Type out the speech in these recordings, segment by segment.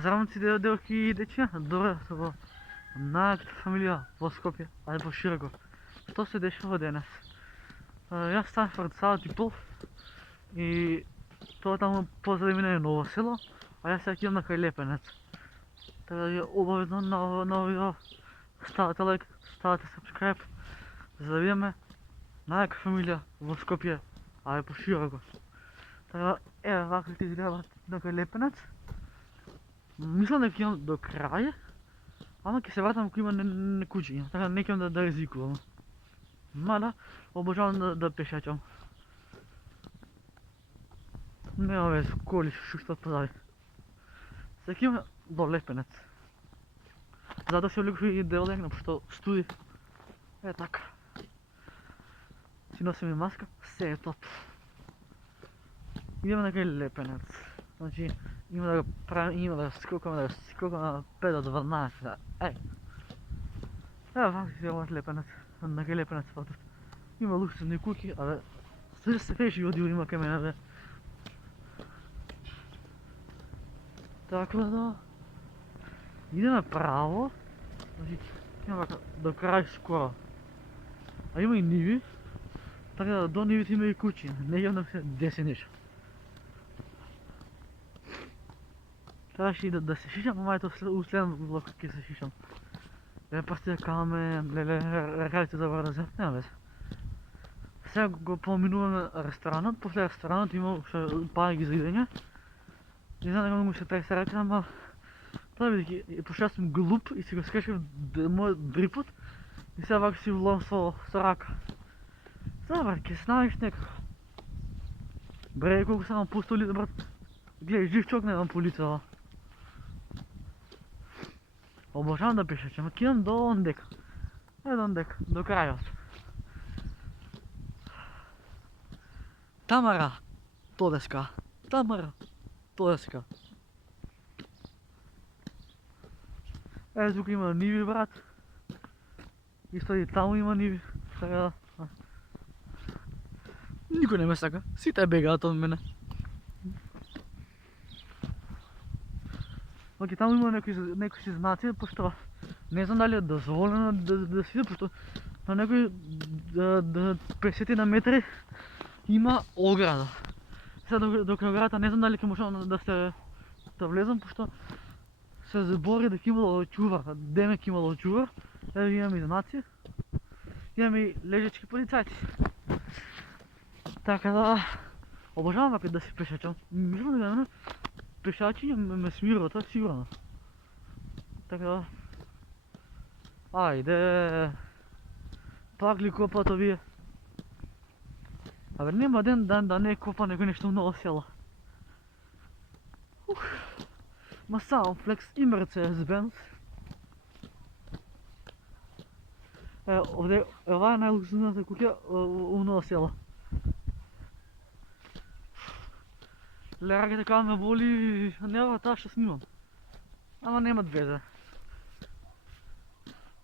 Zraven delki dečia, добре, това нашата фамилия в Скопje, ali po Širego. Što se dešava danas? Ja stavim pred Sava Tipol i to tamo pozadnje mene je novo selo, a ja sad idem na kaj Lepenac. Tako da je obavezno na video stavite like, stavite subscribe, za da vidime najka familija v Skopje, ali po Širego. Tako da, evo ovako ti izgleda na kaj Lepenac. Mislim da idem do kraja, ampak ki se vratam, ko ima ne kući, tako da nekam da rizikujem. Mada, obožavam da pešačam. Nema veze, koli što pozavi. Sad idem do Lepenac. Zato se vliko i da legnem, pošto studi. Tak. Si nosim i maska, sve je top. Idemo na kaj Lepenac. Znači, ima da ga pravim, ima da skokam na 5 do 12. Evo ovako si ovo Lepenac. Na kaj Lepenac fotot. Ima luksusne kući, ali sve život ima kaj mene. Tako da, idem pravo, znači ima do kraja skoro. A ima i nivi, tako da do nivi ima i kući, ne idem da se desi ništa. Трябваше и да се шишам, ама ето следвам влог как се шишам. Просто да каваме ръкавите за върда, няма без. Сега го поминуваме ресторанът, после ресторанът има пара ги заведения. Не знам дали му се прави ръка, ама това видики, пошла съм глуп и си го скачах в моят дрипот и сега вака си влом с рака. Сега брат, знаеш някак. Бре, колко само пусто ли, брат. Гледай, жив човек не дам по лица. Обожавам да пешачам, ама идам до ондека. До ондека, до края. Тамара, Тодеска. Тамара, Тодеска. Тук има ниви, брат. Исто и там има ниви. Така. Никой не ме сака. Сите бегаат от мене. Окей, там има някакви знаци, пощо не знам дали е дозволено да си, пощо на някои 50 на метри има ограда. Сега до оградата не знам дали ќе можам да влезам, пощо се забори дека имало чувар, демек имало чувар. Ево имам и знаци, имам и лежачки полицайци. Така да, обожавам вака да си пешачам. Мислам да мене пешачи ме смират, сигурно. Така да, айде, пак ли копато вие? Абе нема ден да не е копа него нещо много села. Ма само флекс и Mercedes-Benz. Ова е най-луксозната кутия у много села. Лерак така ме боли, няма това ще снимам. Ама нема везе.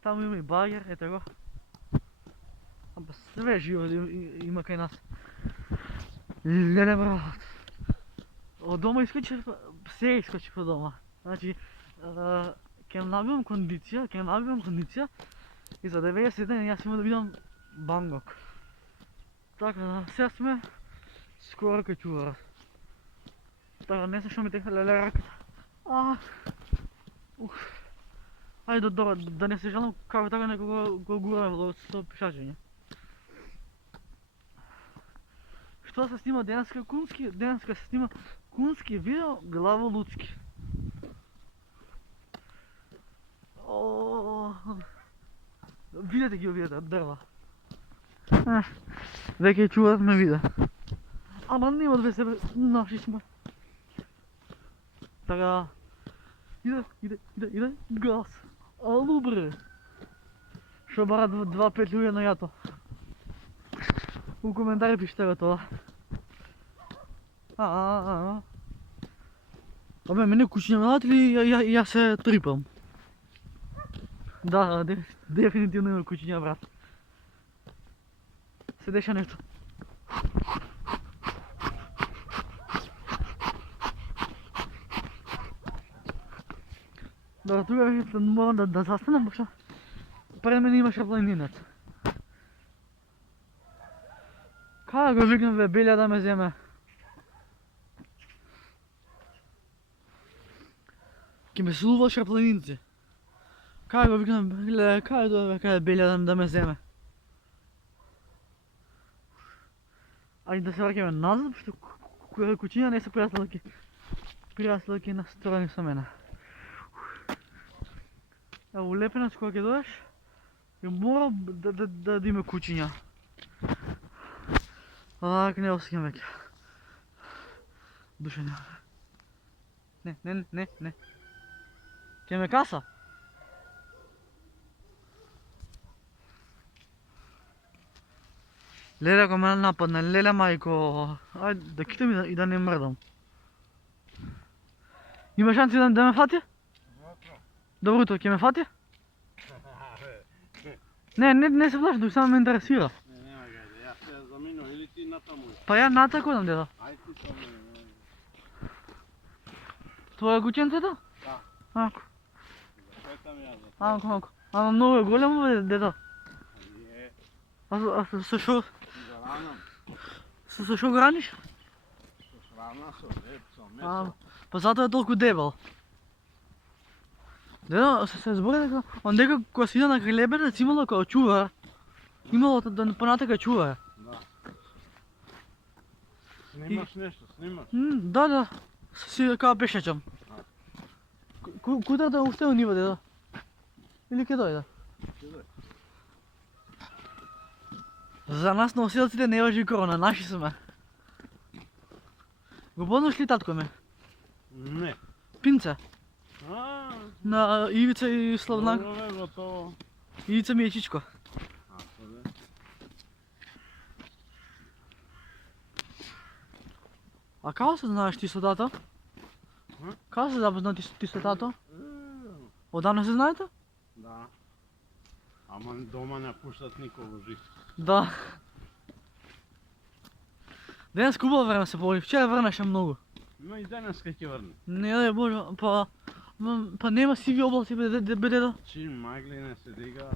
Там има и багер, ето го. Абе све живо има кай нас. Леле брат. От дома изкочих, все изкочих от дома. Значи, ќе набивам кондиция и за 90 ден аз има да видам Бангкок. Така да, сега сме скоро кај чувара. Така, не слушам ми теха леле раката. Айде да не се жалам како така некого го гураме со пешачење. Што се снима денеска кунски? Денеска се снима кунски видео, главо луцки. Видете ги овие дрва. Веќе чуват ме вида. Ама нема две себе, наши сме. Така, иде, газ. Алу бре. Шо бара 2-5 луѓе на јато. У коментари пишете тоа. Абе, мене кучи не мелат или ја се трипам? Да, дефинитивно има кучиња, брат. Се деша нешто. Да, тук мога да застанам, пошто пред мене имаше планинец. Кај го викнам бе, Белја да ме земе? Ке ме силуваше планинци. Кај го викнам, кај дојде, кај Белја да ме земе? Ајде да се враќаме назад, пошто куќиња не се пријателки насторени со мене. Ево Лепенец кога ќе доеш, ќе мора да има куќиња. Ак, не осеќам веќе. Душење. Не. Ке ме каса? Леле ако ме нападне, леле мајко. Ајде да китам и да не мрдам. Има шанси да ме фати? Добро утро, ќе ме фати? Не се плашам, тук само ме интересира. Нема гајде, јас се заминувам или ти натаму? Па ја натако одам деда. Ајде ти со мене. Твоја куќенцето? Да. Ако. Шетам јас за Ако. Ама многу е големо бе деда. Е, А со шо? за ранам. Со шо го раниш? Со рана, со леп, со А, месо. па затоа е толку дебел. Деда, се збори дека, он дека кога си иде на Лебенец имало као чува. Имало да понатака чува. Да. Снимаш нешто, снимаш? Да. Си као пешачам. Куда да уште унива деда? Или ке дојде? Ќе дојде. За нас носилците не важи корона, наши сме. Го познаш ли татко ме? Не. Пинце. А, На Ивица и Славнак. добро бе, готово. Ивица ми е чичко. Ако бе. А како се знаеш ти со тато? Како се запознати ти со тато? Одамна се знаете? Да. Ама дома не пуштат никого жив. Да. Денес убаво време се поводи, вчера врнеше многу. Но и денес ќе врне. Не, боже, па нема сиви облаци бе деда. Чим магли не се дига,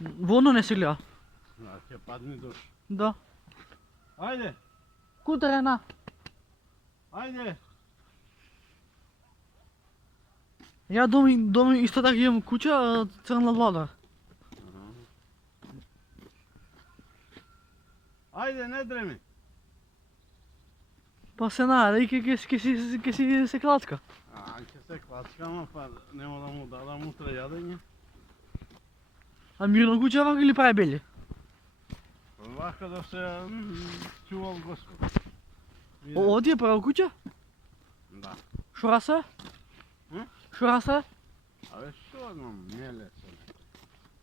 Водно не се гледа. да, ќе падне душ. Да. Ајде, Кутерена. ајде. Ја доми исто така имам куќа, црна влада. Ајде, не дреми. Па се најде и ке си се клацка. Ќе се клацкама, па нема да му дадам утре јадење. А мирно куќа вака или прави бели? Вака да се чувал Господ. Виде. Оди е право куќа? Да. Шо расе? Шо расе? Абе, што знам, не е лесно.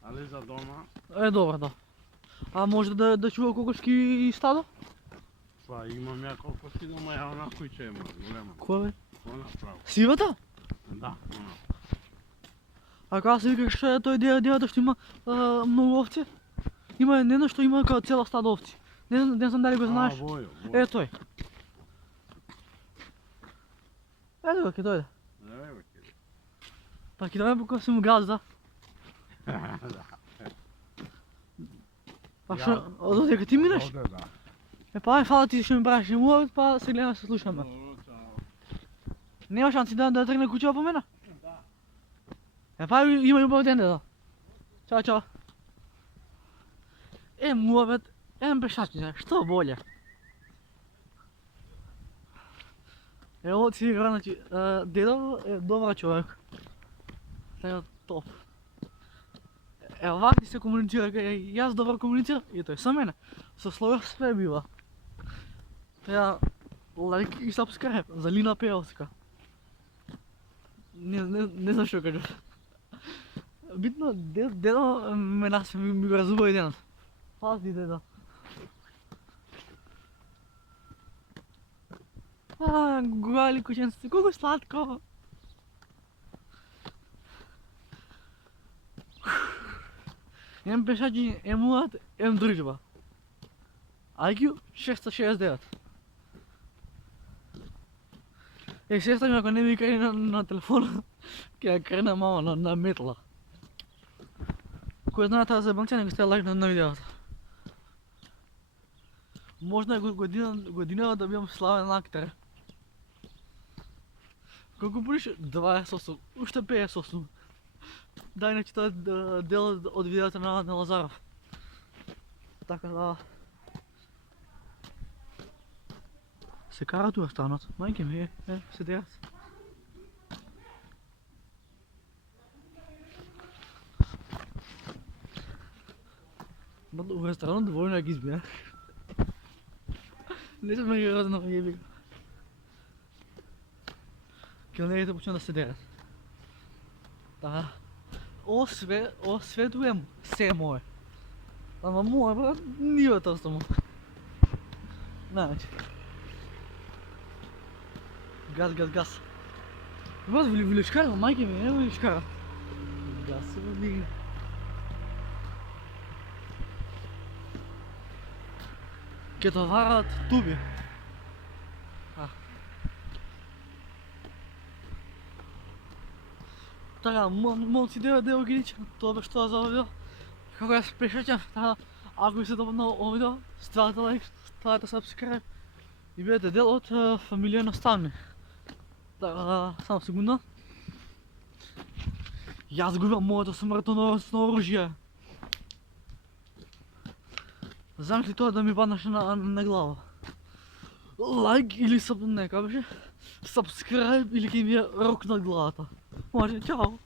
Али за дома, Е, добро, да. А може да чува кокошки и стадо? па имам ја колко си дома, ја она куќа има, голема. Која бе? Она право. Сивата? Да, она. А кога се викаш тој девата што има многу овци? Има едно што има као цела стадо овци. Не знам дали го знаеш. Војо, Е, тој. Ето го, ќе дојде. Еве ќе. Па ќе дојде кога се му газда. Да. Па што, додека ти минеш? Оде, да. Е, па ај, фала ти што ми правиш муавет, па се гледаме, се слушаме. Добро, чао. Нема шанси да тргне куќава по мене? Да. Е, па има убав ден, деда. Чао. Е, муавет, пешачиња, што боле? Е, ово си игра, значи, дедо е добар човек. Сега топ. Е, вака се комуницира, јас добро комуницирам и тој со мене. Со слово све бива. Треба лайк и сабскрайб за Лина Пеовска. Не знам што кажам. Битно, дедо ме насме, ми го разубави денот. Пази, дедо. Гуали кученците, колко сладко! Ем пешачи, ем улат, ем дружба. IQ 669. Естествено, ако не ми краде на телефона, ќе ја крена мама на метла. Кој знае тази заебанција, нека сте лайк на видеото. Можна е година да бидам славен актер. Колку будеш? 28, уште 58. Да, иначе тоа е дел од видеото на Лазаров. Така да... Се карат туа станот, мајке ми, се дерат. У ресторанот доволно ја ги избија. Не сме ги разнава јеби. Келнерите почнаа да се дерат. Да. Ово све ту е се мое. Ама мое, брат, нива тоа само. Значи. Газ. Брат, виличкара, мајке ми, не виличкара. Газ се вдигна. Ке товарат туби. Така, момци део ги лича, тоа беше тоа за ова видео. Како јас пришеќам, така, ако ви се допадна ова видео, ставете лайк, ставете subscribe и бидете дел од фамилија Наставни. Така, само секунда. Јас го имам моето смртно оружје. Замисли тоа да ми паднаше на глава. Лайк или нека беше subscribe или ќе ми е рок на главата. Може, чао!